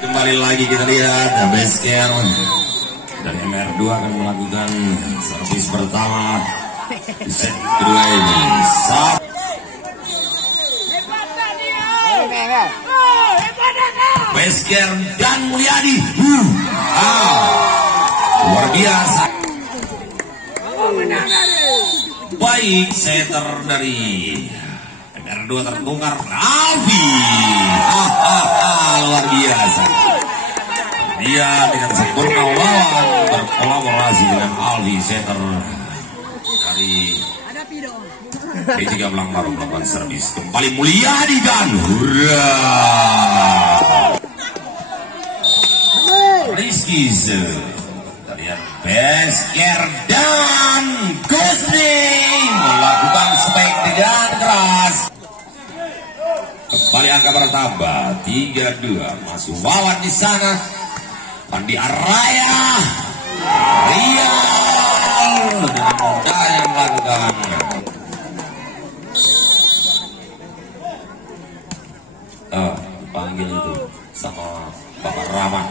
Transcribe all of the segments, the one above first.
Kembali lagi kita lihat Besker dan MR2 akan melakukan servis pertama di set kedua ini. Besker dan Mulyadi, luar biasa. Baik, setter dari MR2 tertungkar Alfi, luar biasa. Dia dengan sempurna lawan berkolaborasi dengan Alfi, setter dari P3 Blangbaru melakukan servis. Kembali Mulyadi dan hurra Rizky dari Besker dan Gusni melakukan spek dengan keras. Kembali angka bertambah 3-2. Masuk Wawan di sana. Pandi Araya, Rial dengan mudah yang melakukan. Dipanggil itu sama Bapak Rahman.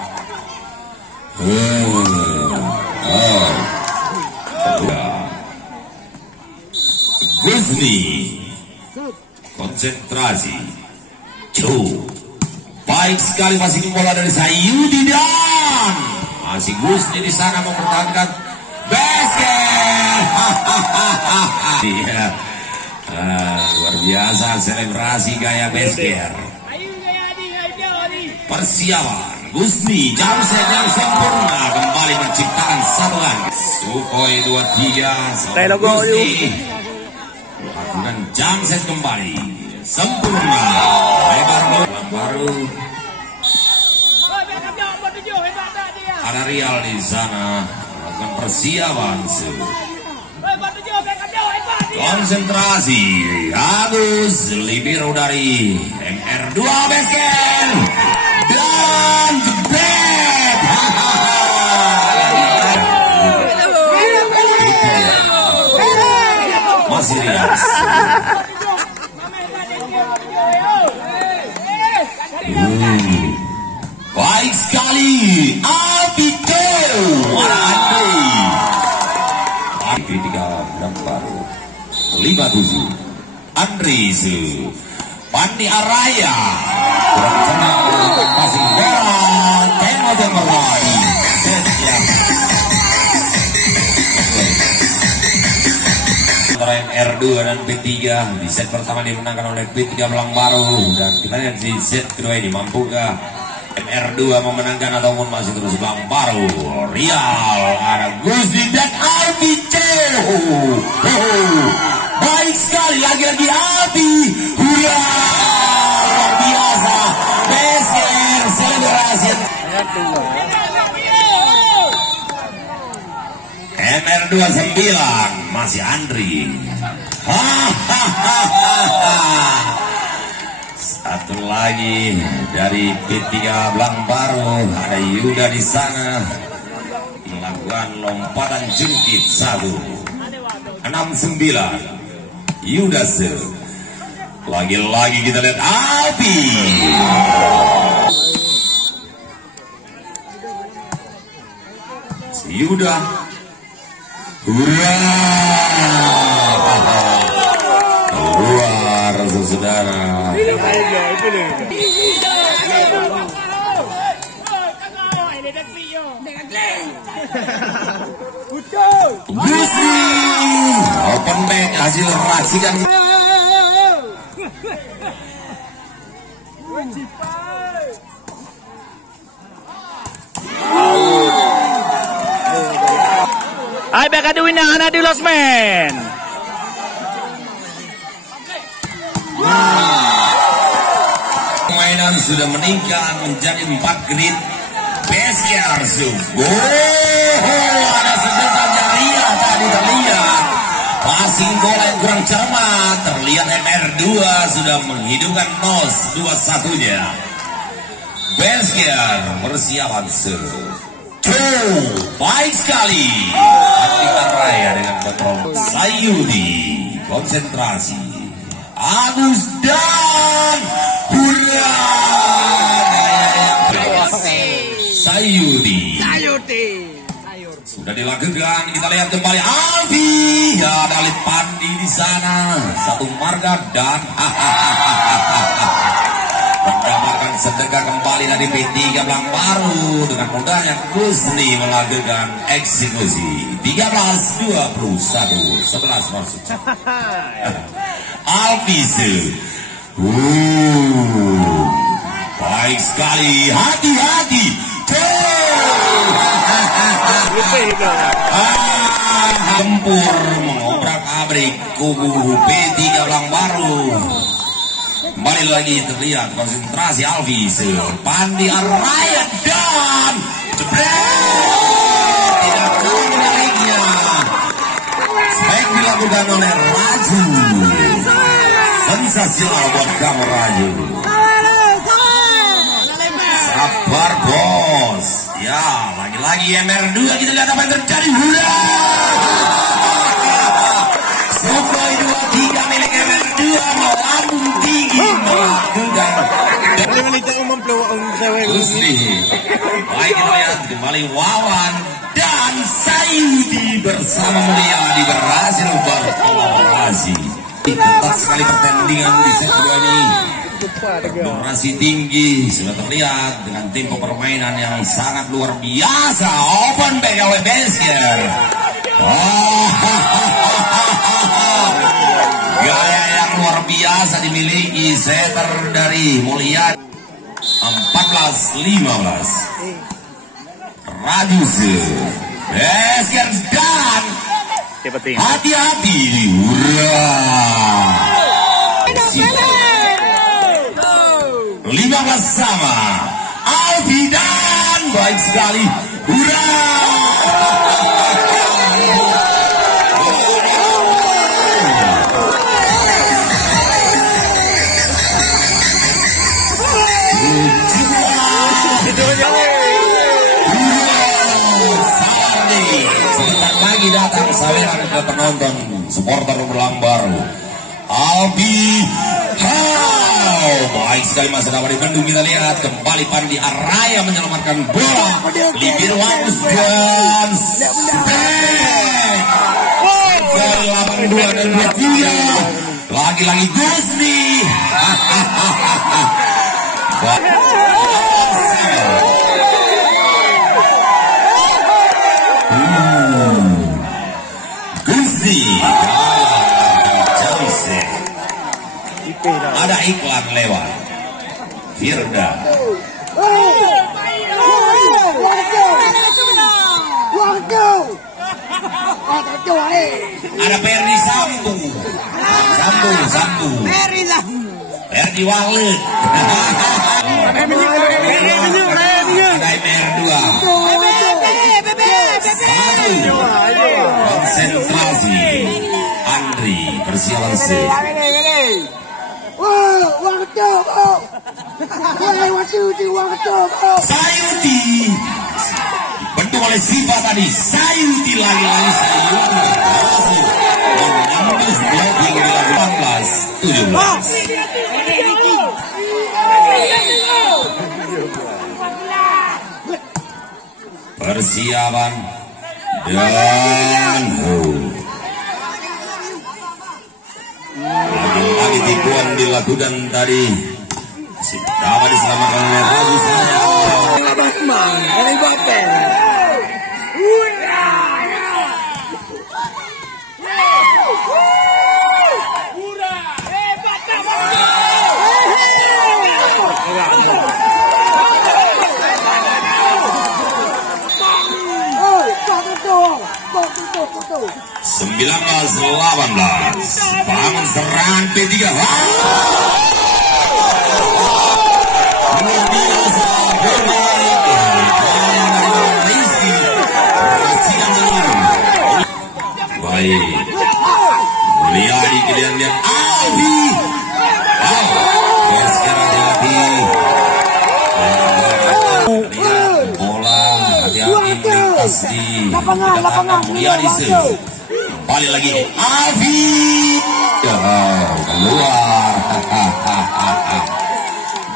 Gusni konsentrasi. Baik sekali masih bola dari Sayudi dan masih Gusni di sana mempertahankan Besker. Luar biasa selebrasi gaya Besker. Persiapan Gusni jam set yang sempurna kembali menciptakan satu lagi. Sukhoi 23 Gusni melakukan jam set kembali sempurna. Lebar baru ada Rial di sana melakukan persiapan. Konsentrasi Agus libero dari MR2 Besker dan jebret. Masih Rias. Baik sekali Abito P3 Blangbaru 57 Andris Pandi Araya berencana passing bola tengok lagi antara MR2 dan P3 di set pertama dimenangkan oleh P3 Blangbaru, dan kita lihat di set kedua ini mampukah MR2 memenangkan ataupun masih terus Blangbaru. Rial ada Gusni dan Alvito. Baik sekali lagi-lagi Alfi. Hurra, luar biasa. Besker selebrasi. MR2 9 masih Andri. Satu lagi dari P3 Blangbaru ada Yuda di sana melakukan lompatan jungkit 169 Yuda lagi-lagi kita lihat Alfi. Yuda, hurra, keluar saudara. Gusni open back hasil racikan. I back at the winner, Ana di Lost Man. Permainan sudah meningkat menjadi 4 menit. Besker ada sebutan jariah tadi terlihat. Passing bola yang kurang cermat. Terlihat MR2 sudah menghidupkan NOS 2-1-nya. Besker persiapan baik sekali. Andi Raya dengan kontrol. Sayudi konsentrasi. Agus dan hurra. Sayuti. Sudah dilakukan, kita lihat kembali Alfi. Ya, ada Alit Pandi di sana. Satu marga dan mendapatkan sedekah kembali dari P3 Belang Baru. Dengan mudahnya Gusni melakukan eksekusi. 13-21, 11 versus Alfi. Baik sekali, hati-hati. Tempur mengobrak-abrik kubu P3 Belang Baru. Kembali lagi terlihat konsentrasi Alfi. Pandi Araya dan jebret. Tidak tahu menariknya. Baik dilakukan oleh Raju. Sensasional buat kamu Raju. Sabar bos. Ya, lagi-lagi MR2 kita lihat apa yang terjadi. Hurra! Sukhoi 23 milik MR2 melambung tinggi melakukan Gusni. Baik, kita lihat kembali Wawan dan Sayuti bersama Mulyadi berhasil berkolaborasi. Ketat sekali pertandingan di set kedua ini. Durasi tinggi sudah terlihat dengan tempo permainan yang sangat luar biasa. Open back oleh Besker. Gaya yang luar biasa dimiliki setter dari Mulyadi. 14-15. Radius Besker dan hati-hati. Hurra! 15 sama Alfi dan baik sekali. Hurra! Sebentar lagi datang saweran ke penonton supporter Belang Baru. Alfi, baik sekali masa dapat dibendung. Kita lihat kembali Pandi Araya menyelamatkan bola. Libir Wanus dan sekali 82 dan 23. Lagi-lagi Gusni. Gusni. Ada iklan lewat Firda. Ada Perdi Sambu. Perdi Walet. Ada MR2. Konsentrasi Andri persiapan sih. Sayuti bentuk oleh Siva tadi. Sayuti lagi-lagi Sayuti berhasil menembus blocking di 18-17. Persiapan dan lagi-lagi tipuan dilakukan tadi. Dapat diselamatkan oleh Rabu saya. Sembilan 19-18. Bangun serangan P3. Baik. Mulyadi kalian lihat Alfi. Sekarang hati. Bola hati-hati melintas di lapangan Mulyadi. Kembali lagi Alfi. Keluar.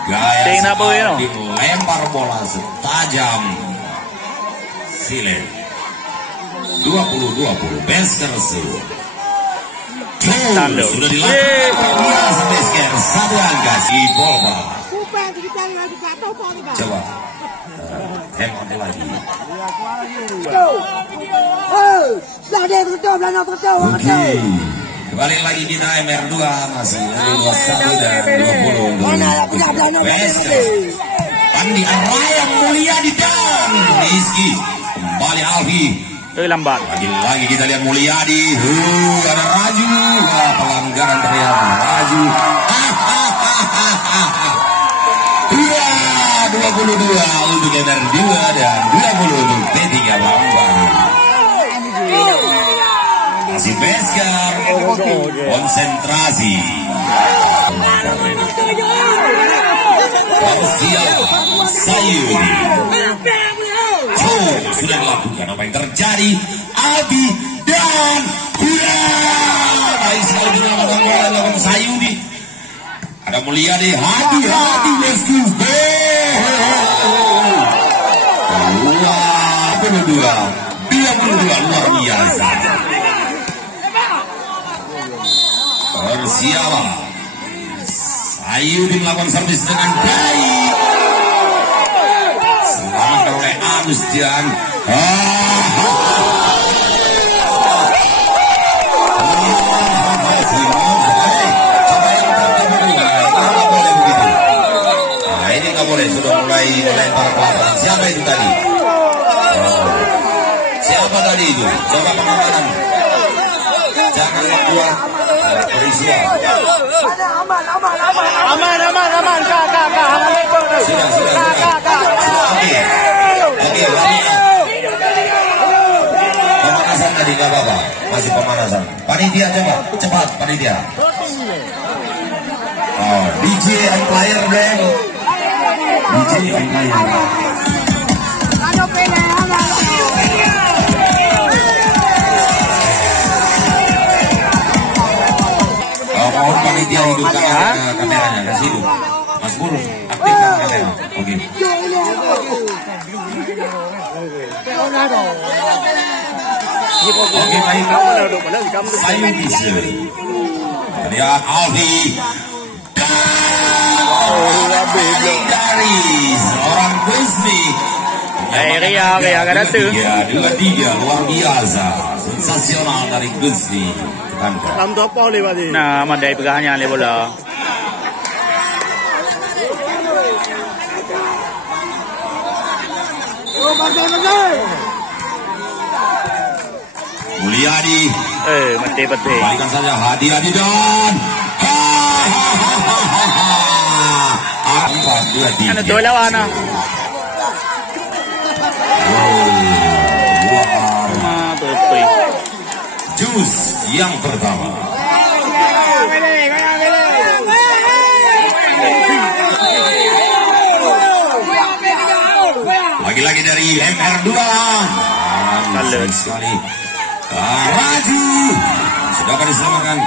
Gaya lempar bola setajam silet. 20-20 Besker sudah dilakukan Besker, satu angka si Polba. Coba hemat lagi. Oke, kembali lagi kita MR2 masih 21 dan 20 untuk Besker. Pandi Araya Mulia di dalam Rizky kembali Alfi. Lambat. Lagi-lagi kita lihat Mulyadi. Ada Raju. Wah, pelanggaran ternyata. Raju. 22 untuk MR2 dan 20 untuk P3 Bambang. Masih Besker. Konsentrasi. Siap. Sayuri. Sudah dilakukan apa yang terjadi. Abi dan baik sekali dilakukan Sayudi. Ada Mulyadi. Hati let's go. 22 luar biasa. Persiapan Sayudi melakukan servis dengan baik. Selamat oleh Agustian. Ini nggak boleh, sudah mulai melempar ke lapangan. Siapa itu tadi? Siapa tadi itu? Coba pengamanan. Jangan membuat peristiwa. Aman, kak. Sudah. Oke, pemanasan tadi nggak apa-apa, masih pemanasan. Panitia coba, cepat panitia. Oh, DJ on player deh. DJ on player. Mohon panitia hidupkan kameranya ke situ. Mas Bur, aktifkan kamera. Oke. Oke, baik. Sayudi. Lihat Alfi. Dari seorang Gusmi. Ria kada tuh. 2-3 luar biasa. Sensasional dari Gusmi. Nah, mandai pegangannya le bola. Mulyadi. Mati. Balikan saja Hadi dan 4-2-3. Ano to lawan na? Tutoy. Jus yang pertama. Lagi-lagi dari MR2. Mantap sekali. Raju sudah akan diselamatkan.